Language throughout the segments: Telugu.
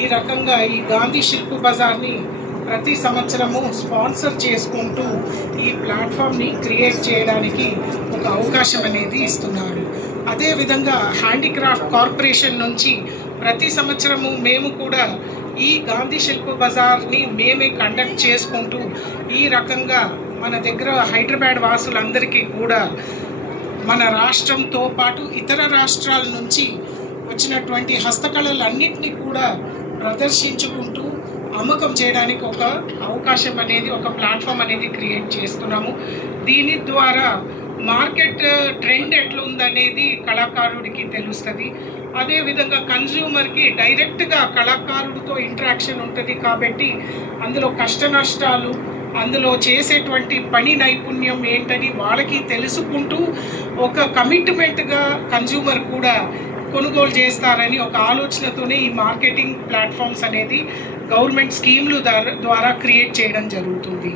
ఈ రకంగా ఈ గాంధీ శిల్ప్ బజార్ని ప్రతి సంవత్సరము స్పాన్సర్ చేసుకుంటూ ఈ ప్లాట్ఫామ్ని క్రియేట్ చేయడానికి ఒక అవకాశం అనేది ఇస్తున్నారు. అదేవిధంగా హ్యాండీక్రాఫ్ట్ కార్పొరేషన్ నుంచి ప్రతి సంవత్సరము మేము కూడా ఈ గాంధీ శిల్ప్ బజార్ని మేమే కండక్ట్ చేసుకుంటూ ఈ రకంగా మన దగ్గర హైదరాబాద్ వాసులందరికీ కూడా మన రాష్ట్రంతో పాటు ఇతర రాష్ట్రాల నుంచి వచ్చినటువంటి హస్తకళలన్నింటినీ కూడా ప్రదర్శించుకుంటూ అమ్మకం చేయడానికి ఒక అవకాశం అనేది, ఒక ప్లాట్ఫామ్ అనేది క్రియేట్ చేస్తున్నాము. దీని ద్వారా మార్కెట్ ట్రెండ్ ఎట్లా ఉందనేది కళాకారుడికి తెలుస్తుంది. అదేవిధంగా కన్జ్యూమర్కి డైరెక్ట్గా కళాకారుడితో ఇంటరాక్షన్ ఉంటుంది కాబట్టి అందులో కష్ట నష్టాలు, అందులో చేసేటువంటి పని నైపుణ్యం ఏంటని వాళ్ళకి తెలుసుకుంటూ ఒక కమిట్మెంట్గా కన్జ్యూమర్ కూడా కొనుగోలు చేస్తారని ఒక ఆలోచనతోనే ఈ మార్కెటింగ్ ప్లాట్ఫామ్స్ అనేది గవర్నమెంట్ స్కీమ్లు ద్వారా క్రియేట్ చేయడం జరుగుతుంది.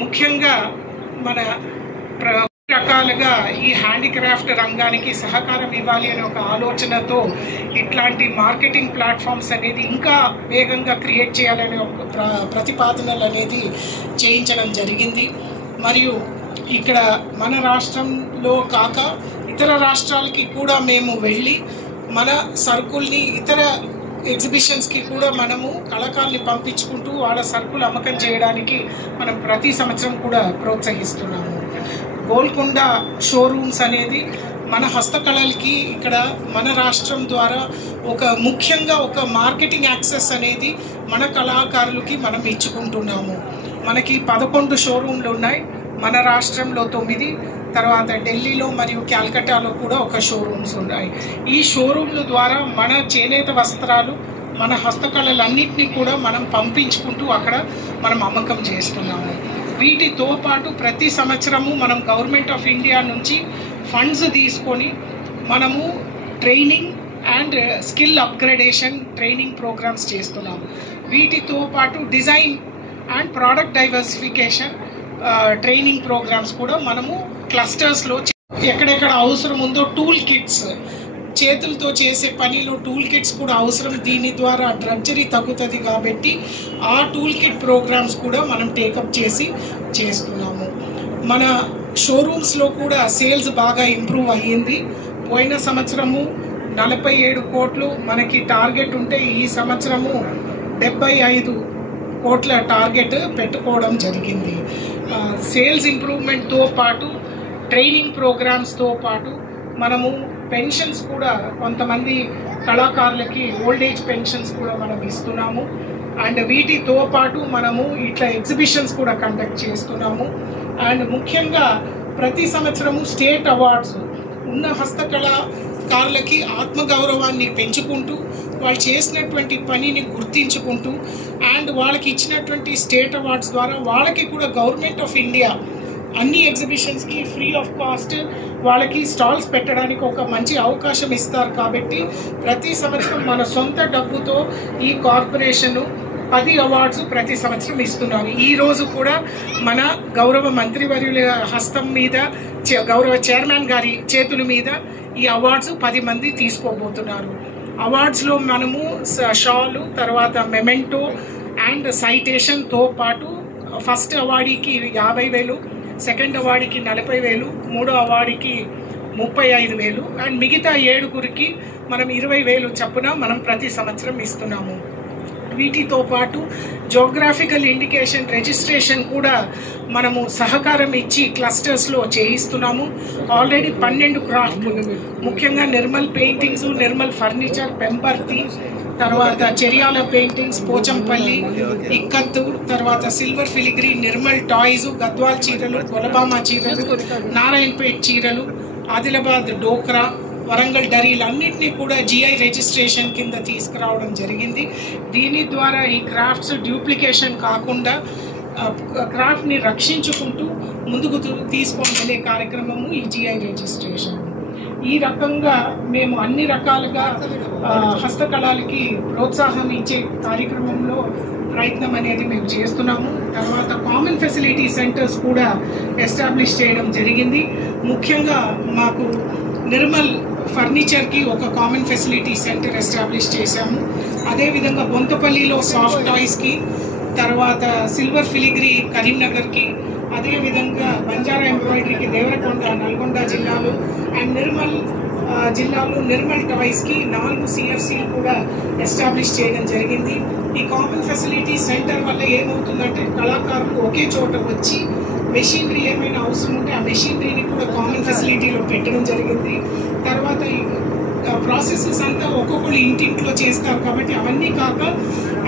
ముఖ్యంగా మన రకాలుగా ఈ హ్యాండీక్రాఫ్ట్ రంగానికి సహకారం ఇవ్వాలి అనే ఒక ఆలోచనతో ఇట్లాంటి మార్కెటింగ్ ప్లాట్ఫామ్స్ అనేది ఇంకా వేగంగా క్రియేట్ చేయాలనే ఒక ప్రతిపాదనలు అనేది చేయించడం జరిగింది. మరియు ఇక్కడ మన రాష్ట్రంలో కాక ఇతర రాష్ట్రాలకి కూడా మేము వెళ్ళి మన సరుకుల్ని ఇతర ఎగ్జిబిషన్స్కి కూడా మనము కళాకారుల్ని పంపించుకుంటూ వాళ్ళ సరుకులు అమ్మకం చేయడానికి మనం ప్రతి సంవత్సరం కూడా ప్రోత్సహిస్తున్నాము. గోల్కొండ షోరూమ్స్ అనేది మన హస్తకళలకి ఇక్కడ మన రాష్ట్రం ద్వారా ఒక ముఖ్యంగా ఒక మార్కెటింగ్ యాక్సెస్ అనేది మన కళాకారులకి మనం ఇచ్చుకుంటున్నాము. మనకి 11 షోరూమ్లు ఉన్నాయి. మన రాష్ట్రంలో 9, తర్వాత ఢిల్లీలో మరియు క్యాల్కటాలో కూడా ఒక షోరూమ్స్ ఉన్నాయి. ఈ షోరూమ్ల ద్వారా మన చేనేత వస్త్రాలు, మన హస్తకళలన్నింటినీ కూడా మనం పంపించుకుంటూ అక్కడ మనం అమ్మకం చేస్తున్నాము. వీటితో పాటు ప్రతి సంవత్సరము మనం గవర్నమెంట్ ఆఫ్ ఇండియా నుంచి ఫండ్స్ తీసుకొని మనము training and skill upgradation training programs చేస్తున్నాము. వీటితో పాటు design and product diversification training programs కూడా మనము క్లస్టర్స్లో ఎక్కడెక్కడ అవసరం ఉందో టూల్ కిట్స్, చేతులతో చేసే పనిలో టూల్ కిట్స్ కూడా అవసరం. దీని ద్వారా డ్రడ్జరీ తగ్గుతుంది కాబట్టి ఆ టూల్ కిట్ ప్రోగ్రామ్స్ కూడా మనం టేకప్ చేసి చేస్తున్నాము. మన షోరూమ్స్లో కూడా సేల్స్ బాగా ఇంప్రూవ్ అయ్యింది. పోయిన సంవత్సరము 47 కోట్లు మనకి టార్గెట్ ఉంటే ఈ సంవత్సరము 75 కోట్ల టార్గెట్ పెట్టుకోవడం జరిగింది. సేల్స్ ఇంప్రూవ్మెంట్తో పాటు ట్రైనింగ్ ప్రోగ్రామ్స్తో పాటు మనము పెన్షన్స్ కూడా కొంతమంది కళాకారులకి ఓల్డ్ ఏజ్ పెన్షన్స్ కూడా మనం ఇస్తున్నాము. అండ్ వీటితో పాటు మనము ఇట్లా ఎగ్జిబిషన్స్ కూడా కండక్ట్ చేస్తున్నాము. అండ్ ముఖ్యంగా ప్రతి సంవత్సరము స్టేట్ అవార్డ్స్ ఉన్న హస్తకళాకారులకి ఆత్మగౌరవాన్ని పెంచుకుంటూ వాళ్ళు చేసినటువంటి పనిని గుర్తించుకుంటూ అండ్ వాళ్ళకి ఇచ్చినటువంటి స్టేట్ అవార్డ్స్ ద్వారా వాళ్ళకి కూడా గవర్నమెంట్ ఆఫ్ ఇండియా అన్ని ఎగ్జిబిషన్స్కి ఫ్రీ ఆఫ్ కాస్ట్ వాళ్ళకి స్టాల్స్ పెట్టడానికి ఒక మంచి అవకాశం ఇస్తారు. కాబట్టి ప్రతి సంవత్సరం మన సొంత డబ్బుతో ఈ కార్పొరేషను 10 అవార్డ్స్ ప్రతి సంవత్సరం ఇస్తున్నారు. ఈరోజు కూడా మన గౌరవ మంత్రివర్యుల హస్తం మీద, గౌరవ చైర్మన్ గారి చేతుల మీద ఈ అవార్డ్స్ 10 మంది తీసుకోబోతున్నారు. అవార్డ్స్లో మనము షాలు, తర్వాత మెమెంటో అండ్ సైటేషన్తో పాటు ఫస్ట్ అవార్డీకి 50,000, సెకండ్ అవార్డుకి 40,000, మూడో అవార్డుకి 35,000 అండ్ మిగతా 7గురికి మనం 20,000 చొప్పున మనం ప్రతి సంవత్సరం ఇస్తున్నాము. వీటితో పాటు జోగ్రాఫికల్ ఇండికేషన్ రిజిస్ట్రేషన్ కూడా మనము సహకారం ఇచ్చి క్లస్టర్స్లో చేయిస్తున్నాము. ఆల్రెడీ 12 క్రాఫ్ట్, ముఖ్యంగా నిర్మల్ పెయింటింగ్స్, నిర్మల్ ఫర్నిచర్, పెంపర్తి, తర్వాత చెరియాల పెయింటింగ్స్, పోచంపల్లి, ఇక్కత్తు, తర్వాత silver filigree, Nirmal toys, Gadwal చీరలు, కొలబామా చీరలు, నారాయణపేట్ చీరలు, ఆదిలాబాద్ డోక్రా, వరంగల్ డరీలు అన్నింటినీ కూడా GI రిజిస్ట్రేషన్ కింద తీసుకురావడం జరిగింది. దీని ద్వారా ఈ క్రాఫ్ట్స్ డ్యూప్లికేషన్ కాకుండా క్రాఫ్ట్ని రక్షించుకుంటూ ముందుకు తీసుకొని వెళ్ళే కార్యక్రమము ఈ GI రిజిస్ట్రేషన్. ఈ రకంగా మేము అన్ని రకాలుగా హస్తకళలకి ప్రోత్సాహం ఇచ్చే కార్యక్రమంలో ప్రయత్నం అనేది మేము చేస్తున్నాము. తర్వాత కామన్ ఫెసిలిటీ సెంటర్స్ కూడా ఎస్టాబ్లిష్ చేయడం జరిగింది. ముఖ్యంగా మాకు నిర్మల్ ఫర్నిచర్కి ఒక కామన్ ఫెసిలిటీ సెంటర్ ఎస్టాబ్లిష్ చేశాము. అదేవిధంగా బొంతపల్లిలో సాఫ్ట్ టాయ్స్కి, తర్వాత సిల్వర్ ఫిలిగ్రీ కరీంనగర్కి, అదేవిధంగా బంజారా ఎంబ్రాయిడరీకి దేవరకొండ నల్గొండ జిల్లాలో, అండ్ నిర్మల్ జిల్లాలో నిర్మల్ టాయ్స్కి 4 CFCలు కూడా ఎస్టాబ్లిష్ చేయడం జరిగింది. ఈ కామన్ ఫెసిలిటీ సెంటర్ వల్ల ఏమవుతుందంటే కళాకారులు ఒకే చోట వచ్చి మెషినరీ ఏమైనా అవసరం ఉంటే ఆ మెషినరీని కూడా కామన్ ఫెసిలిటీలో పెట్టడం జరిగింది. తర్వాత ప్రాసెసెస్ అంతా ఒక్కొక్కరు ఇంటింట్లో చేస్తారు కాబట్టి అవన్నీ కాక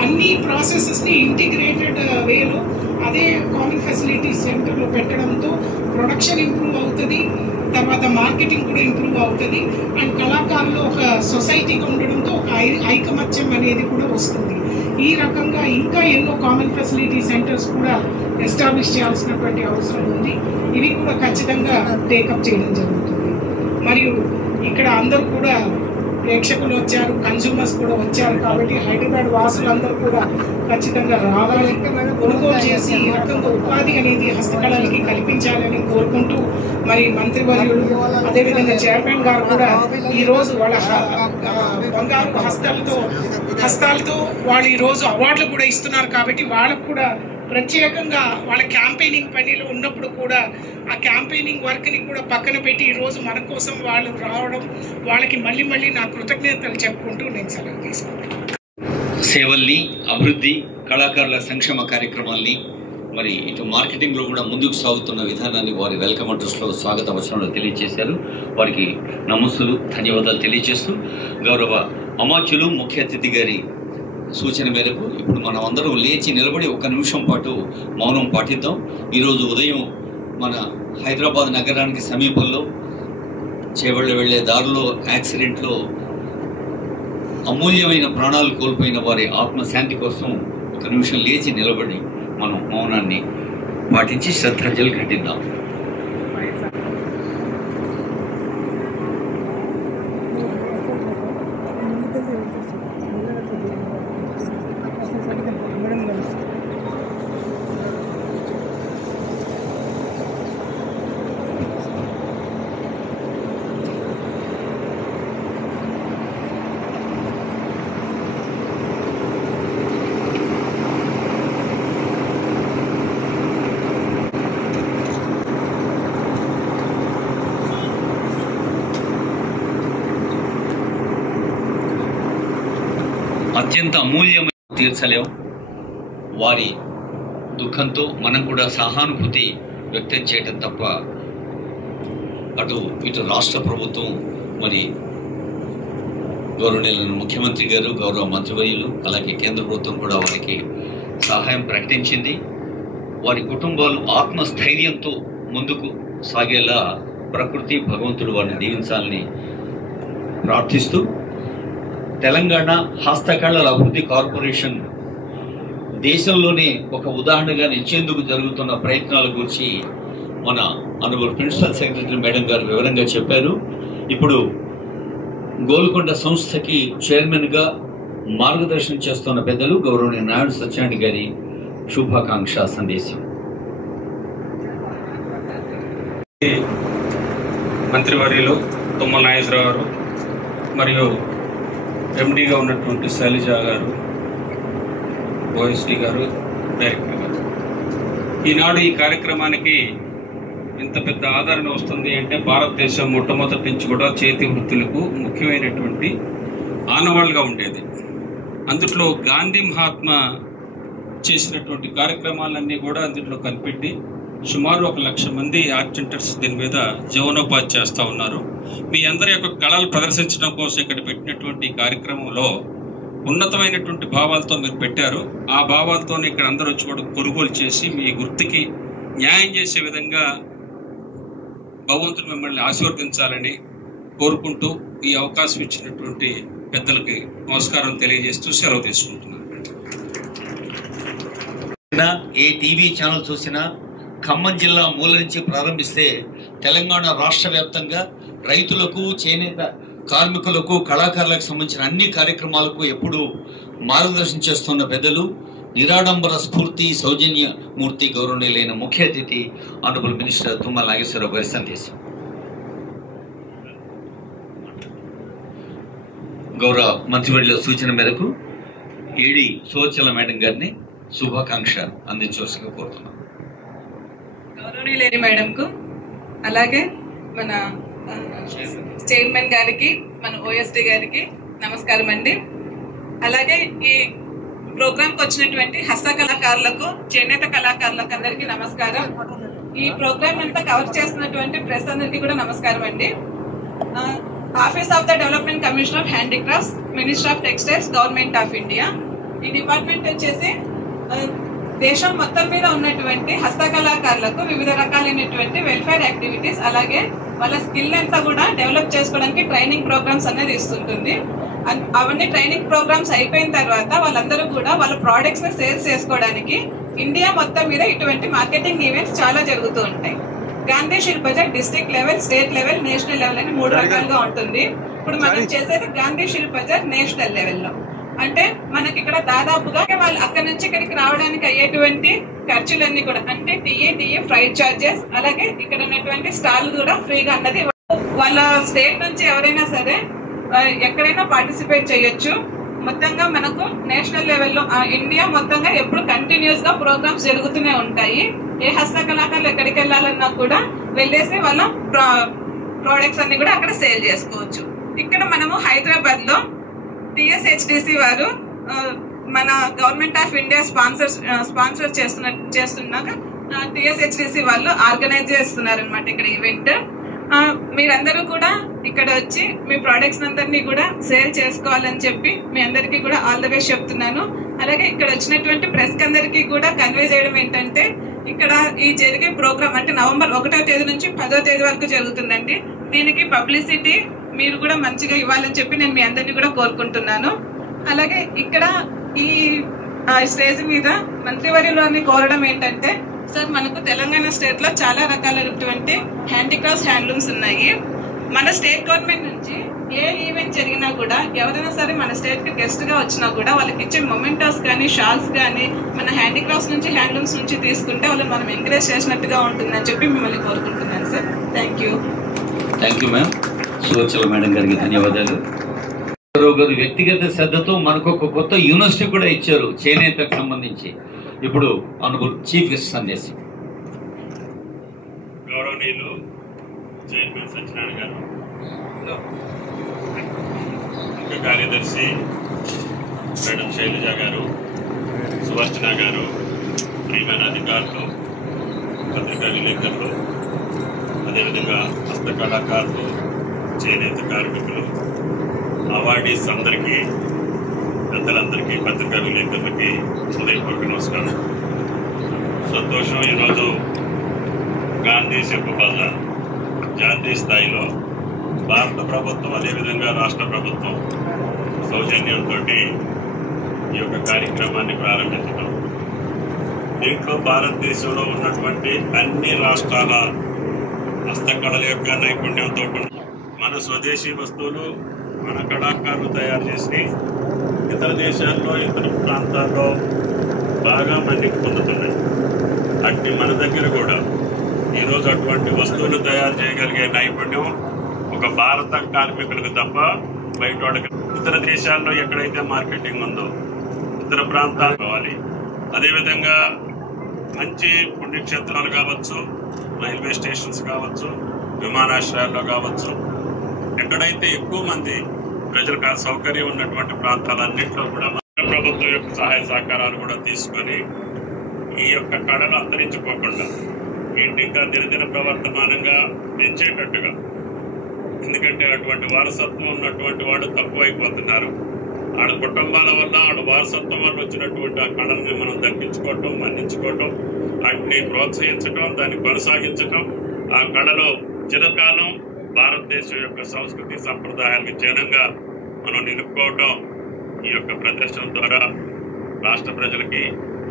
అన్ని ప్రాసెసెస్ని ఇంటిగ్రేటెడ్ వేలో అదే కామన్ ఫెసిలిటీ సెంటర్లో పెట్టడంతో ప్రొడక్షన్ ఇంప్రూవ్ అవుతుంది, తర్వాత మార్కెటింగ్ కూడా ఇంప్రూవ్ అవుతుంది, అండ్ కళాకారులు ఒక సొసైటీగా ఉండడంతో ఒక ఐకమత్యం అనేది కూడా వస్తుంది. ఈ రకంగా ఇంకా ఎన్నో కామన్ ఫెసిలిటీ సెంటర్స్ కూడా ఎస్టాబ్లిష్ చేయాల్సినటువంటి అవసరం ఉంది. ఇవి కూడా ఖచ్చితంగా టేకప్ చేయడం జరుగుతుంది. మరియు ఇక్కడ అందరూ కూడా ప్రేక్షకులు వచ్చారు, కన్జ్యూమర్స్ కూడా వచ్చారు కాబట్టి హైదరాబాద్ వాసులందరూ కూడా ఖచ్చితంగా రావాలి, కొనుగోలు చేసి ఈ రకంగా ఉపాధి అనేది హస్తకళలకి కల్పించాలని కోరుకుంటూ, మరి మంత్రివర్యులు అదేవిధంగా చైర్మన్ గారు కూడా ఈరోజు వాళ్ళ బంగారు హస్తాలతో వాళ్ళు ఈరోజు అవార్డులు కూడా ఇస్తున్నారు కాబట్టి వాళ్ళకు కూడా ప్రత్యేకంగా వాళ్ళ క్యాంపెయినింగ్ పనిలో ఉన్నప్పుడు కూడా ఆ క్యాంపెయినింగ్ వర్క్ని కూడా పక్కన పెట్టి ఈరోజు మన కోసం వాళ్ళు రావడం, వాళ్ళకి మళ్ళీ నా కృతజ్ఞతలు చెప్పుకుంటూ నేను సెలవు తీసుకుంటాను. సేవల్ని, అభివృద్ధి, కళాకారుల సంక్షేమ కార్యక్రమాల్ని, మరి ఇటు మార్కెటింగ్లో కూడా ముందుకు సాగుతున్న విధానాన్ని వారి వెల్కమ్ అడ్రస్లో స్వాగత వచనంలో తెలియజేశారు. వారికి నమస్సులు, ధన్యవాదాలు తెలియజేస్తూ గౌరవ అమాత్యులు ముఖ్య అతిథి గారి సూచన మేరకు ఇప్పుడు మనం అందరం లేచి నిలబడి 1 నిమిషం పాటు మౌనం పాటిద్దాం. ఈరోజు ఉదయం మన హైదరాబాద్ నగరానికి సమీపంలో చేవళ్ళ వెళ్లే దారిలో యాక్సిడెంట్లో అమూల్యమైన ప్రాణాలు కోల్పోయిన వారి ఆత్మశాంతి కోసం 1 నిమిషం లేచి నిలబడి మనం మౌనాన్ని పాటించి శ్రద్ధాంజలి ఘటిద్దాం. అత్యంత అమూల్యమైన తీర్చలేం. వారి దుఃఖంతో మనం కూడా సహానుభూతి వ్యక్తం చేయడం తప్ప ఇటు రాష్ట్ర ప్రభుత్వం, మరి గౌరవనీయులైన ముఖ్యమంత్రి గారు, గౌరవ మంత్రివర్యులు, అలాగే కేంద్ర ప్రభుత్వం కూడా వారికి సహాయం ప్రకటించింది. వారి కుటుంబాలు ఆత్మస్థైర్యంతో ముందుకు సాగేలా ప్రకృతి, భగవంతుడు వారిని దీవించాలని ప్రార్థిస్తూ, తెలంగాణ హస్తకళల అభివృద్ధి కార్పొరేషన్ దేశంలోనే ఒక ఉదాహరణగా నిలిచేందుకు జరుగుతున్న ప్రయత్నాల గురించి మన ఆనరబుల్ ప్రిన్సిపల్ సెక్రటరీ మేడం గారు వివరంగా చెప్పారు. ఇప్పుడు గోల్కొండ సంస్థకి చైర్మన్గా మార్గదర్శనం చేస్తున్న పెద్దలు గౌరవనీయ నాయుడు సత్యనారాయణ గారి శుభాకాంక్ష సందేశం. మంత్రివర్యులు తుమ్మల నాగేశ్వరరావు గారు మరియు ఎండీగా ఉన్నటువంటి శైలజ గారు, ఓఎస్డీ గారు, డైరెక్టర్ గారు, ఈనాడు ఈ కార్యక్రమానికి ఇంత పెద్ద ఆదరణ వస్తుంది అంటే భారతదేశం మొట్టమొదటి నుంచి కూడా చేతి వృత్తులకు ముఖ్యమైనటువంటి ఆనవాళ్ళుగా ఉండేది. అందులో గాంధీ మహాత్మా చేసినటువంటి కార్యక్రమాలన్నీ కూడా అందులో కనిపెట్టి సుమారు 1,00,000 మంది ఆర్టిస్టర్స్ దీని మీద జీవనోపాధి చేస్తూ ఉన్నారు. మీ అందరి యొక్క కళలు ప్రదర్శించడం కోసం ఇక్కడ పెట్టినటువంటి కార్యక్రమంలో ఉన్నతమైనటువంటి భావాలతో మీరు పెట్టారు. ఆ భావాలతో ఇక్కడ అందరూ వచ్చి కూడా కొనుగోలు చేసి మీ గుర్తుకి న్యాయం చేసే విధంగా భగవంతుడు మిమ్మల్ని ఆశీర్వదించాలని కోరుకుంటూ ఈ అవకాశం ఇచ్చినటువంటి పెద్దలకి నమస్కారం తెలియజేస్తూ సెలవు తీసుకుంటున్నాను. ఏ టీవీ ఛానల్ చూసినా ఖమ్మం జిల్లా మూల నుంచి ప్రారంభిస్తే తెలంగాణ రాష్ట్ర వ్యాప్తంగా రైతులకు, చేనేత కార్మికులకు, కళాకారులకు సంబంధించిన అన్ని కార్యక్రమాలకు ఎప్పుడు మార్గదర్శనం చేస్తున్న పెద్దలు, నిరాడంబర స్ఫూర్తి, సౌజన్య మూర్తి, గౌరవనీయులైన ముఖ్య అతిథి ఆనరబుల్ మినిస్టర్ తుమ్మల నాగేశ్వరరావు గారి సందేశం. గౌరవ మంత్రివర్యుల సూచన మేరకు ఏడి సువచ్చల మేడం గారిని శుభాకాంక్ష అందించవలసిగా కోరుతున్నాం. గౌరవనీయులేని మేడంకు, అలాగే మన చైర్మన్ గారికి, మన ఓఎస్డి గారికి నమస్కారం అండి. అలాగే ఈ ప్రోగ్రాంకి వచ్చినటువంటి హస్త కళాకారులకు, చేనేత కళాకారులకు అందరికీ నమస్కారం. ఈ ప్రోగ్రామ్ అంతా కవర్ చేస్తున్నటువంటి ప్రెస్ అందరికీ కూడా నమస్కారం అండి. Office of the development commissioner of handicrafts, minister of textiles, government of India. ఈ డిపార్ట్మెంట్ వచ్చేసి దేశం మొత్తం మీద ఉన్నటువంటి హస్తకళాకారులకు వివిధ రకాలైనటువంటి వెల్ఫేర్ యాక్టివిటీస్, అలాగే వాళ్ళ స్కిల్ అంతా కూడా డెవలప్ చేసుకోవడానికి ట్రైనింగ్ ప్రోగ్రామ్స్ అనేది ఇస్తుంటుంది. అవన్నీ ట్రైనింగ్ ప్రోగ్రామ్స్ అయిపోయిన తర్వాత వాళ్ళందరూ కూడా వాళ్ళ ప్రోడక్ట్స్ ని సేల్స్ చేసుకోవడానికి ఇండియా మొత్తం మీద ఇటువంటి మార్కెటింగ్ ఈవెంట్స్ చాలా జరుగుతూ ఉంటాయి. Gandhi Shilp Bazaar district level, state level, national level అని 3 రకాలుగా ఉంటుంది. ఇప్పుడు మనం చేసేది గాంధీ శిల్ప్ బజార్ నేషనల్ లెవెల్లో. అంటే మనకి ఇక్కడ దాదాపుగా వాళ్ళు అక్కడ నుంచి ఇక్కడికి రావడానికి అయ్యేటువంటి ఖర్చులన్నీ కూడా, అంటే టీఏ ఫ్రైట్ చార్జెస్, అలాగే ఇక్కడ ఉన్నటువంటి స్టాల్ కూడా ఫ్రీగా అన్నది. వాళ్ళ స్టేట్ నుంచి ఎవరైనా సరే ఎక్కడైనా పార్టిసిపేట్ చేయొచ్చు. మొత్తంగా మనకు నేషనల్ లెవెల్లో ఇండియా మొత్తంగా ఎప్పుడు కంటిన్యూస్ గా ప్రోగ్రామ్స్ జరుగుతూనే ఉంటాయి. ఏ హస్త కళాకారులు ఎక్కడికి వెళ్ళాలన్నా కూడా వెళ్ళేసి వాళ్ళ ప్రోడక్ట్స్ అన్ని కూడా అక్కడ సేల్ చేసుకోవచ్చు. ఇక్కడ మనము హైదరాబాద్ లో TSHDC వారు మన గవర్నమెంట్ ఆఫ్ ఇండియా స్పాన్సర్ చేస్తున్నాక TSHDC వాళ్ళు ఆర్గనైజ్ చేస్తున్నారు అనమాట ఇక్కడ ఈవెంట్. మీరందరూ కూడా ఇక్కడ వచ్చి మీ ప్రోడక్ట్స్ అందరినీ కూడా సేల్ చేసుకోవాలని చెప్పి మీ అందరికీ కూడా ఆల్ ద బెస్ట్ చెప్తున్నాను. అలాగే ఇక్కడ వచ్చినటువంటి ప్రెస్ అందరికీ కూడా కన్వే చేయడం ఏంటంటే, ఇక్కడ ఈ జరిగే ప్రోగ్రామ్ అంటే నవంబర్ 1వ తేదీ నుంచి 10వ తేదీ వరకు జరుగుతుందండి. దీనికి పబ్లిసిటీ మీరు కూడా మంచిగా ఇవ్వాలని చెప్పి నేను మీ అందరినీ కూడా కోరుకుంటున్నాను. అలాగే ఇక్కడ ఈ స్టేజ్ మీద మంత్రివర్యులని కోరడం ఏంటంటే, సార్ మనకు తెలంగాణ స్టేట్ లో చాలా రకాలైనటువంటి హ్యాండీక్రాఫ్ట్స్, హ్యాండ్లూమ్స్ ఉన్నాయి. మన స్టేట్ గవర్నమెంట్ నుంచి ఏ ఈవెంట్ జరిగినా కూడా ఎవరైనా సరే మన స్టేట్ కి గెస్ట్ గా వచ్చినా కూడా వాళ్ళకి ఇచ్చే మొమెంటోస్ కానీ, షాల్స్ కానీ మన హ్యాండీక్రాఫ్ట్స్ నుంచి, హ్యాండ్లూమ్స్ నుంచి తీసుకుంటే వాళ్ళని మనం ఎంకరేజ్ చేసినట్టుగా ఉంటుందని చెప్పి మిమ్మల్ని కోరుకుంటున్నాను sir. Thank you ma'am. Suvarchala madam గారికి ధన్యవాదాలు. గారు వ్యక్తిగత శ్రద్ధతో మనకు ఒక కొత్త యూనివర్సిటీ కూడా ఇచ్చారు చేనేతకు సంబంధించి. ఇప్పుడు చీఫ్ గెస్ట్ సందేశం. గౌరవనీయులు చైర్మన్ సత్యనారాయణ గారు, ముఖ్య కార్యదర్శి మేడం శైలజ గారు, సువర్చన గారు, ప్రియమైన అధికారులు, పత్రికా విలేకరులు, అదేవిధంగా హస్తకళాకారులు, చేనేత కార్మికులు, అవార్డీస్ అందరికీ, పెద్దలందరికీ, పత్రికా విలేకరులకి హృదయపూర్వక నమస్కారం. సంతోషం, ఈరోజు గాంధీ శిల్ప్ బజార్ జాతీయ స్థాయిలో భారత ప్రభుత్వం, అదేవిధంగా రాష్ట్ర ప్రభుత్వం సౌజన్యంతో ఈ యొక్క కార్యక్రమాన్ని ప్రారంభించడం. దీంట్లో భారతదేశంలో ఉన్నటువంటి అన్ని రాష్ట్రాల హస్తకళల యొక్క నైపుణ్యంతో మన స్వదేశీ వస్తువులు, మన కళాకారులు తయారు చేసి ఇతర దేశాల్లో, ఇతర ప్రాంతాల్లో బాగా మన్నిక పొందుతున్నాయి. అట్టి మన దగ్గర కూడా ఈరోజు అటువంటి వస్తువులు తయారు చేయగలిగే నైపుణ్యం ఒక భారత కార్మికులకు తప్ప బయట వాళ్ళకి, ఇతర దేశాల్లో ఎక్కడైతే మార్కెటింగ్ ఉందో ఇతర ప్రాంతాలు కావాలి. అదేవిధంగా మంచి పుణ్యక్షేత్రాలు కావచ్చు, రైల్వే స్టేషన్స్ కావచ్చు, విమానాశ్రయాల్లో కావచ్చు, ఎక్కడైతే ఎక్కువ మంది ప్రజలకు సౌకర్యం ఉన్నటువంటి ప్రాంతాలన్నింటిలో కూడా ప్రభుత్వం యొక్క సహాయ సహకారాలు కూడా తీసుకొని ఈ యొక్క కళలు అంతరించుకోకుండా ఏంటి ఇంకా దినదిన ప్రవర్తమానంగా పెంచేటట్టుగా, ఎందుకంటే అటువంటి వారసత్వం ఉన్నటువంటి వాడు తక్కువైపోతున్నారు. ఆడ కుటుంబాల వల్ల, ఆడ వారసత్వం వల్ల వచ్చినటువంటి ఆ కళల్ని మనం దక్కించుకోవటం, మన్నించుకోవటం, వాటిని ప్రోత్సహించడం, దాన్ని కొనసాగించటం, ఆ కళలో చిరకాలం భారతదేశం యొక్క సంస్కృతి సంప్రదాయాలకు చిహ్నంగా మనం నిలుపుకోవటం ఈ యొక్క ప్రదర్శన ద్వారా రాష్ట్ర ప్రజలకి,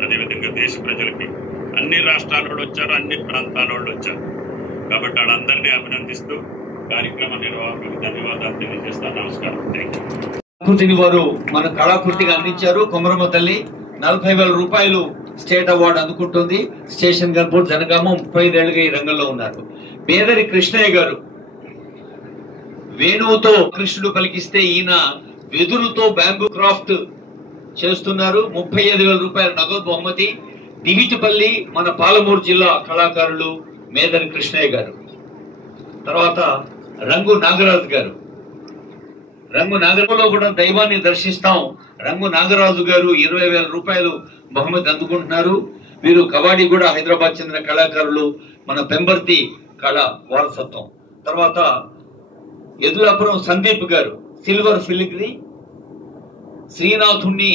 అదేవిధంగా దేశ ప్రజలకి, అన్ని రాష్ట్రాల వాళ్ళు వచ్చారు, అన్ని ప్రాంతాల వాళ్ళు వచ్చారు. కాబట్టి వాళ్ళందరినీ అభినందిస్తూ కార్యక్రమ నిర్వాహకులకు ధన్యవాదాలు తెలియజేస్తాను. నమస్కారం. Thank you. వారు మన కళాకృతిగా అందించారు. కొమరమ్మ తల్లి 40,000 రూపాయలు స్టేట్ అవార్డు అందుకుంటుంది. స్టేషన్ గన్పూర్ జనగామ 35 ఏళ్లుగా ఈ రంగంలో ఉన్నారు. బేదరి కృష్ణయ్య గారు వేణువుతో కృష్ణుడు పలికిస్తే ఈయన వెదురుతో బ్యాంబూ క్రాఫ్ట్ చేస్తున్నారు. 35,000 రూపాయల నగదు బహుమతి. దివిటిపల్లి మన పాలమూరు జిల్లా కళాకారులు మేదరి కృష్ణయ్య గారు. తర్వాత రంగు నాగరాజు గారు. రంగు నాగరాజులో కూడా దైవాన్ని దర్శిస్తాం. రంగు నాగరాజు గారు 20,000 రూపాయలు బహుమతి అందుకుంటున్నారు. వీరు కబడ్డీ కూడా హైదరాబాద్ చెందిన కళాకారులు, మన పెంబర్తి కళ వారసత్వం. తర్వాత ఎదులాపురం సందీప్ గారు సిల్వర్ ఫిలిగ్రీ. శ్రీనాథుణ్ణి,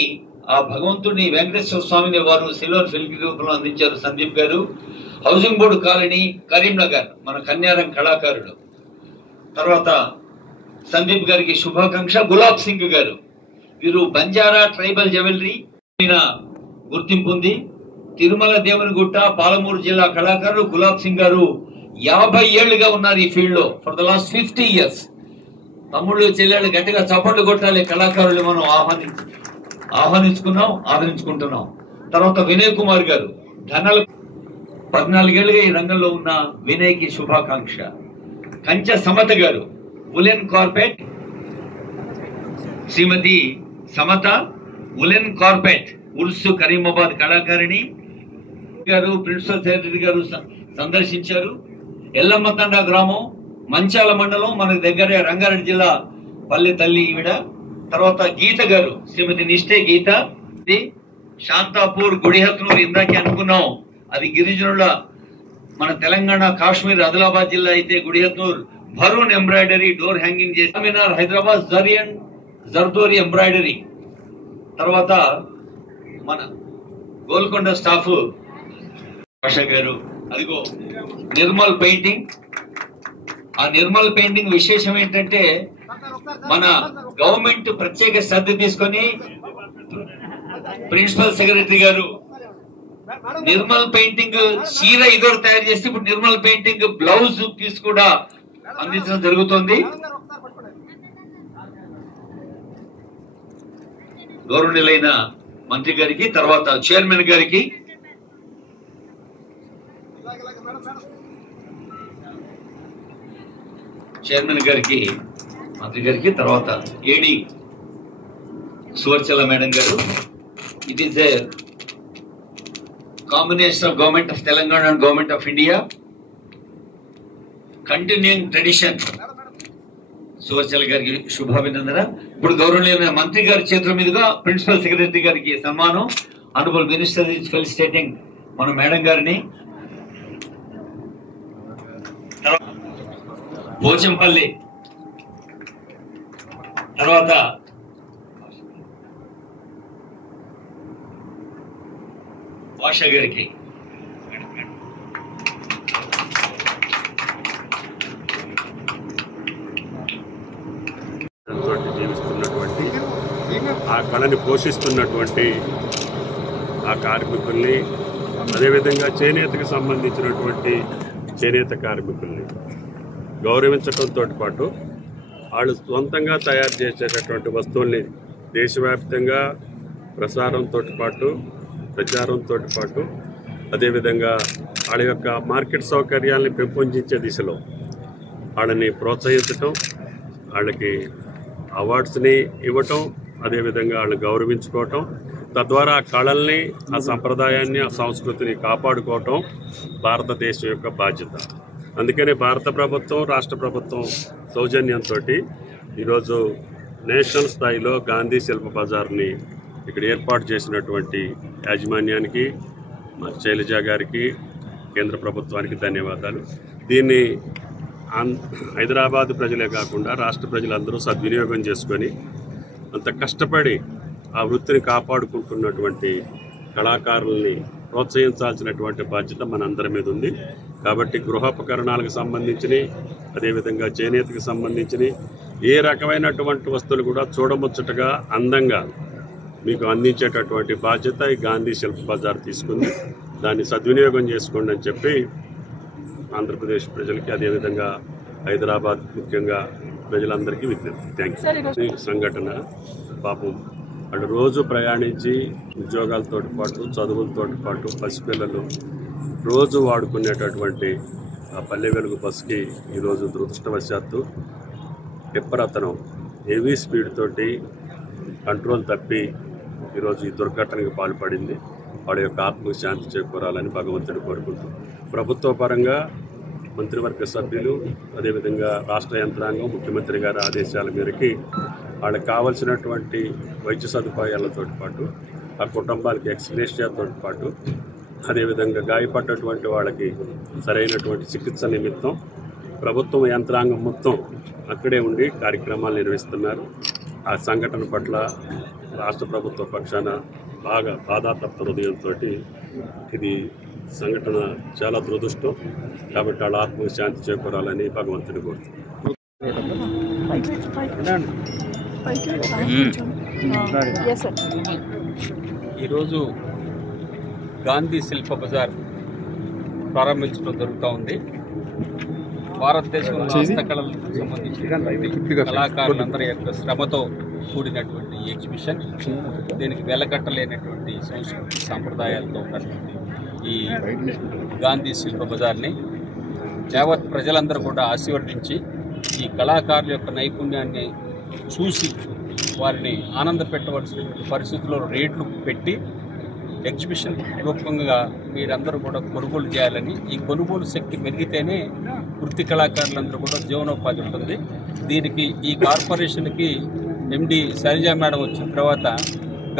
ఆ భగవంతుడిని వెంకటేశ్వర స్వామిని వారు సిల్వర్ ఫిలిగ్రీ రూపంలో అందించారు సందీప్ గారు. హౌసింగ్ బోర్డు కాలనీ కరీంనగర్ మన కన్యారం కళాకారుడు. తర్వాత సందీప్ గారికి శుభాకాంక్ష. గులాబ్ సింగ్ గారు, వీరు బంజారా ట్రైబల్ జ్యువెలరీ గుర్తింపు ఉంది. తిరుమల దేవునిగుట్ట పాలమూరు జిల్లా కళాకారులు గులాబ్ సింగ్ గారు 50 ఏళ్లుగా ఉన్నారు ఈ ఫీల్డ్ లో, ఫర్ ద లాస్ట్ 50 years. తమ్ముళ్ళు చెల్లెళ్ళు గట్టిగా చప్పట్లు కొట్టాలి. కళాకారులు మనం ఆదరించుకుంటున్నాం. తర్వాత వినయ్ కుమార్ గారు ధనల 14 ఏళ్లుగా ఈ రంగంలో ఉన్న వినయ్కి శుభాకాంక్ష. కంచ సమత గారు ఉలెన్ కార్పెట్. శ్రీమతి సమత ఉలెన్ కార్పెట్ ఉర్సు కరీమాబాద్ కళాకారిణి గారు ప్రిన్సిపల్ సెక్రటరీ గారు సందర్శించారు. ఎల్లమ్మ తండా గ్రామం మంచాల మండలం మనకు దగ్గరే రంగారెడ్డి జిల్లా పల్లె తల్లి ఈవిడ. తర్వాత గీత గారు శ్రీమతి నిష్ఠే గీత. శాంతాపూర్ గుడిహత్నూరు ఇందాకే అనుకున్నాం, అది గిరిజనుల మన తెలంగాణ కాశ్మీర్ ఆదిలాబాద్ జిల్లా అయితే గుడిహత్నూర్ భరూన్ ఎంబ్రాయిడరీ డోర్ హ్యాంగింగ్ చేసి హైదరాబాద్ జర్దోరి ఎంబ్రాయిడరీ. తర్వాత మన గోల్కొండ స్టాఫ్ భాష గారు. అదిగో నిర్మల్ పెయింటింగ్. ఆ నిర్మల్ పెయింటింగ్ విశేషం ఏంటంటే మన గవర్నమెంట్ ప్రత్యేక శ్రద్ధ తీసుకొని ప్రిన్సిపల్ సెక్రటరీ గారు నిర్మల్ పెయింటింగ్ చీర ఇదొరు తయారు చేసి ఇప్పుడు నిర్మల్ పెయింటింగ్ బ్లౌజ్ పీస్ కూడా అందించడం జరుగుతుంది. గౌరవనీయులైన మంత్రి గారికి, తర్వాత చైర్మన్ గారికి, మంత్రి గారికి, తర్వాత ఏడి సువర్చల మేడం గారు. It is a combination of government of Telangana and government of India, continuing tradition. Suvarchala గారికి శుభాభినందన. ఇప్పుడు గౌరవనీయులైన మంత్రి గారి చేతుల మీదుగా ప్రిన్సిపల్ సెక్రటరీ గారికి సన్మానం. ఆనరబుల్ మినిస్టర్ ఈజ్ ఫెలిసిటేటింగ్ మన మేడం గారిని. పోచంపల్లి, తర్వాత భాష గారికి, జీవిస్తున్నటువంటి ఆ కళని పోషిస్తున్నటువంటి ఆ కార్మికుల్ని, అదేవిధంగా చేనేతకు సంబంధించినటువంటి చేనేత కార్మికుల్ని గౌరవించడంతో పాటు వాళ్ళు సొంతంగా తయారు చేసేటటువంటి వస్తువుల్ని దేశవ్యాప్తంగా ప్రచారంతో పాటు అదేవిధంగా వాళ్ళ యొక్క మార్కెట్ సౌకర్యాలని పెంపొందించే దిశలో వాళ్ళని ప్రోత్సహించటం, వాళ్ళకి అవార్డ్స్ని ఇవ్వటం, అదేవిధంగా వాళ్ళని గౌరవించుకోవటం, తద్వారా ఆ కళల్ని, ఆ సంప్రదాయాన్ని, ఆ సంస్కృతిని కాపాడుకోవటం భారతదేశం యొక్క బాధ్యత. అందుకనే భారత ప్రభుత్వం, రాష్ట్ర ప్రభుత్వం సౌజన్యంతో ఈరోజు నేషనల్ స్థాయిలో గాంధీ శిల్ప బజార్ని ఇక్కడ ఏర్పాటు చేసినటువంటి యాజమాన్యానికి, మా శైలజ గారికి, కేంద్ర ప్రభుత్వానికి ధన్యవాదాలు. దీన్ని హైదరాబాద్ ప్రజలే కాకుండా రాష్ట్ర ప్రజలందరూ సద్వినియోగం చేసుకొని అంత కష్టపడి ఆ వృత్తిని కాపాడుకుంటున్నటువంటి కళాకారుల్ని ప్రోత్సహించాల్సినటువంటి బాధ్యత మనందరి మీద ఉంది. కాబట్టి గృహోపకరణాలకు సంబంధించినవి, అదేవిధంగా చేనేతకు సంబంధించినవి ఏ రకమైనటువంటి వస్తువులు కూడా చూడముచ్చటగా అందంగా మీకు అందించేటటువంటి బాధ్యత ఈ గాంధీ శిల్ప బజార్ తీసుకుంది. దాన్ని సద్వినియోగం చేసుకోండి అని చెప్పి ఆంధ్రప్రదేశ్ ప్రజలకి, అదేవిధంగా హైదరాబాద్ ముఖ్యంగా ప్రజలందరికీ విజ్ఞప్తి. Thank you. సంఘటన పాపం వాళ్ళు రోజు ప్రయాణించి ఉద్యోగాలతో పాటు, చదువులతో పాటు, పసిపిల్లలు రోజు వాడుకునేటటువంటి ఆ పల్లె వెలుగు బస్కి ఈరోజు దురదృష్టవశాత్తు టిప్పర్ అతను హెవీ స్పీడ్ తోటి కంట్రోల్ తప్పి ఈరోజు ఈ దుర్ఘటనకు పాల్పడింది. వాడి యొక్క ఆత్మకు శాంతి చేకూరాలని భగవంతుడు కోరుకుంటాం. ప్రభుత్వ పరంగా మంత్రివర్గ సభ్యులు, అదేవిధంగా రాష్ట్ర యంత్రాంగం, ముఖ్యమంత్రి గారి ఆదేశాల మేరకి వాళ్ళకి కావాల్సినటువంటి వైద్య సదుపాయాలతో పాటు ఆ కుటుంబాలకి ఎక్స్గ్రేషియాతో పాటు అదేవిధంగా గాయపడ్డటువంటి వాళ్ళకి సరైనటువంటి చికిత్స నిమిత్తం ప్రభుత్వం యంత్రాంగం మొత్తం అక్కడే ఉండి కార్యక్రమాలు నిర్వహిస్తున్నారు. ఆ సంఘటన పట్ల రాష్ట్ర ప్రభుత్వ పక్షాన బాగా బాధాతప్త హృదయంతో ఇది సంఘటన చాలా దురదృష్టం. కాబట్టి వాళ్ళ ఆత్మకు శాంతి చేకూరాలని భగవంతుని కోరుతున్నాం. ఈరోజు గాంధీ శిల్ప బజార్ ప్రారంభించడం జరుగుతూ ఉంది. భారతదేశంలో హస్తకళలకు సంబంధించిన కళాకారులందరి యొక్క శ్రమతో కూడినటువంటి ఈ ఎగ్జిబిషన్, దీనికి వెలకట్టలేనటువంటి సంస్కృతి సాంప్రదాయాలతో ఉన్నటువంటి ఈ గాంధీ శిల్ప బజార్ని యావత్ ప్రజలందరూ కూడా ఆశీర్వదించి ఈ కళాకారుల యొక్క నైపుణ్యాన్ని చూసి వారిని ఆనంద పెట్టవలసినటువంటి పరిస్థితుల్లో రేట్లు పెట్టి ఎగ్జిబిషన్ రూపంగా మీరందరూ కూడా కొనుగోలు చేయాలని, ఈ కొనుగోలు శక్తి పెరిగితేనే వృత్తి కళాకారులందరూ కూడా జీవనోపాధి ఉంటుంది. దీనికి ఈ కార్పొరేషన్కి ఎండి శైలజా మేడం వచ్చిన తర్వాత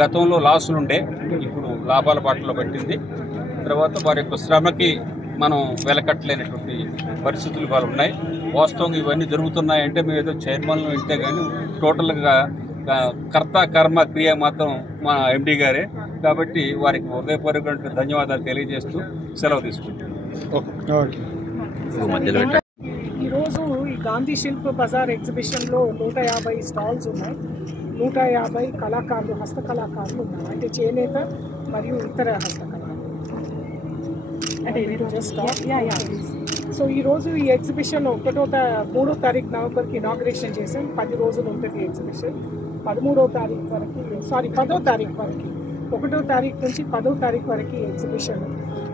గతంలో లాసులుండే ఇప్పుడు లాభాల బాటలో పట్టింది. తర్వాత వారి యొక్క శ్రమకి మనం వెలకట్టలేనటువంటి పరిస్థితులు వాళ్ళు ఉన్నాయి. వాస్తవంగా ఇవన్నీ జరుగుతున్నాయంటే మేము ఏదో చైర్మన్లో వింటే కానీ టోటల్గా కర్త కర్మ క్రియ మాత్రం మా ఎండి గారే. కాబట్టి వారికి హృదయపూర్వక ధన్యవాదాలు తెలియజేస్తూ సెలవు తీసుకుంటాం. ఈరోజు ఈ గాంధీ శిల్ప బజార్ ఎగ్జిబిషన్లో 150 స్టాల్స్ ఉన్నాయి. 150 కళాకారులు, హస్తకళాకారులు ఉన్నారు. అంటే చేనేత మరియు ఇతర హస్తకళాకారులు. సో ఈరోజు ఈ ఎగ్జిబిషన్ 3వ తారీఖు నవంబర్కి ఇనాగ్రేషన్ చేసాం. 10 రోజులు ఉంటుంది ఎగ్జిబిషన్. 10వ తారీఖు వరకు 1వ తారీఖు నుంచి 10వ తారీఖు వరకు ఎగ్జిబిషన్.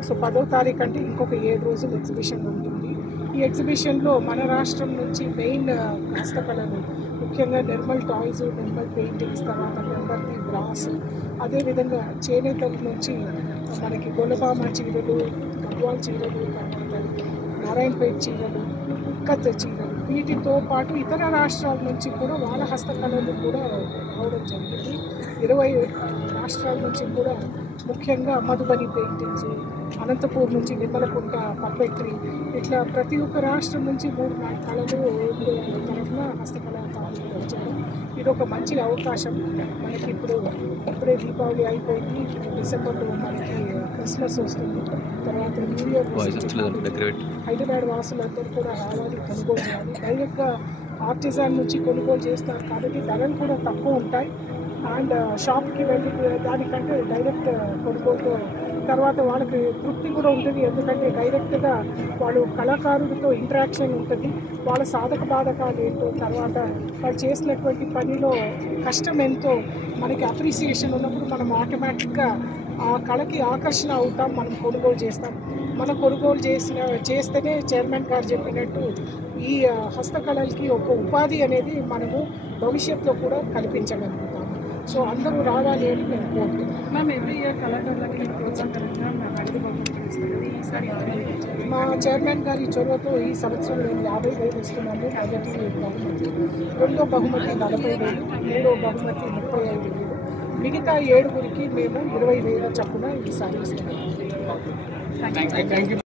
సో 10వ తారీఖు అంటే ఇంకొక 7 రోజులు ఎగ్జిబిషన్ ఉంటుంది. ఈ ఎగ్జిబిషన్లో మన రాష్ట్రం నుంచి మెయిన్ హస్తకళలు, ముఖ్యంగా నిర్మల్ టాయ్స్, నిర్మల్ పెయింటింగ్స్, తర్వాత నిర్మల్ది బ్రాస్, అదేవిధంగా చేనేతల నుంచి మనకి గొల్లబామ చీరలు, గద్వాల్ చీరలు, తర్వాత నారాయణపేట చీరలు, ఇక్కత్ చీరలు, వీటితో పాటు ఇతర రాష్ట్రాల నుంచి కూడా వాళ్ళ హస్తకళలు కూడా రావడం జరిగింది. 20 రాష్ట్రాల నుంచి కూడా, ముఖ్యంగా మధుబని పెయింటింగ్స్, అనంతపూర్ నుంచి నిమ్మలకుంట పప్పెట్రీ, ఇట్లా ప్రతి ఒక్క రాష్ట్రం నుంచి 3-4 కళలు తరఫున హస్తకళాకారులు వచ్చారు. ఇది ఒక మంచి అవకాశం. మనకి ఇప్పుడే దీపావళి అయిపోయింది. డిసెంబర్లో మనకి క్రిస్మస్ వస్తుంది. తర్వాత న్యూ ఇయర్ హైదరాబాద్ వాసులందరూ కూడా రావాలి, కొనుగోలు చేయాలి. డైరెక్ట్గా ఆర్టిజాన్ నుంచి కొనుగోలు చేస్తారు కాబట్టి ధరలు కూడా తక్కువ ఉంటాయి. అండ్ షాప్కి వెళ్ళి దానికంటే డైరెక్ట్ కొనుగోలుతో తర్వాత వాళ్ళకి తృప్తి కూడా ఉంటుంది. ఎందుకంటే డైరెక్ట్గా వాళ్ళు కళాకారులతో ఇంటరాక్షన్ ఉంటుంది. వాళ్ళ సాధక బాధకాలు ఏంటో, తర్వాత వాళ్ళు చేసినటువంటి పనిలో కష్టం ఎంతో మనకి అప్రిసియేషన్ ఉన్నప్పుడు మనం ఆటోమేటిక్గా ఆ కళకి ఆకర్షణ అవుతాం, మనం కొనుగోలు చేస్తాం. మనం కొనుగోలు చేస్తేనే చైర్మన్ గారు చెప్పినట్టు ఈ హస్తకళలకి ఒక ఉపాధి అనేది మనము భవిష్యత్తులో కూడా కల్పించగలుగుతాం. సో అందరూ రావాలి అని నేను కోరుతున్నాను. మ్యామ్, ఎవ్రీ ఇయర్ కళాకారులకి మా చైర్మన్ గారి చొరవతో ఈ సంవత్సరం నేను 50,000 ఇస్తున్నాను. మొదటి బహుమతి, రెండో బహుమతి 40,000, మూడో బహుమతి 35,000, మిగతా 7గురికి మేము 20,000 చొప్పున ఈసారి ఇస్తున్నాము.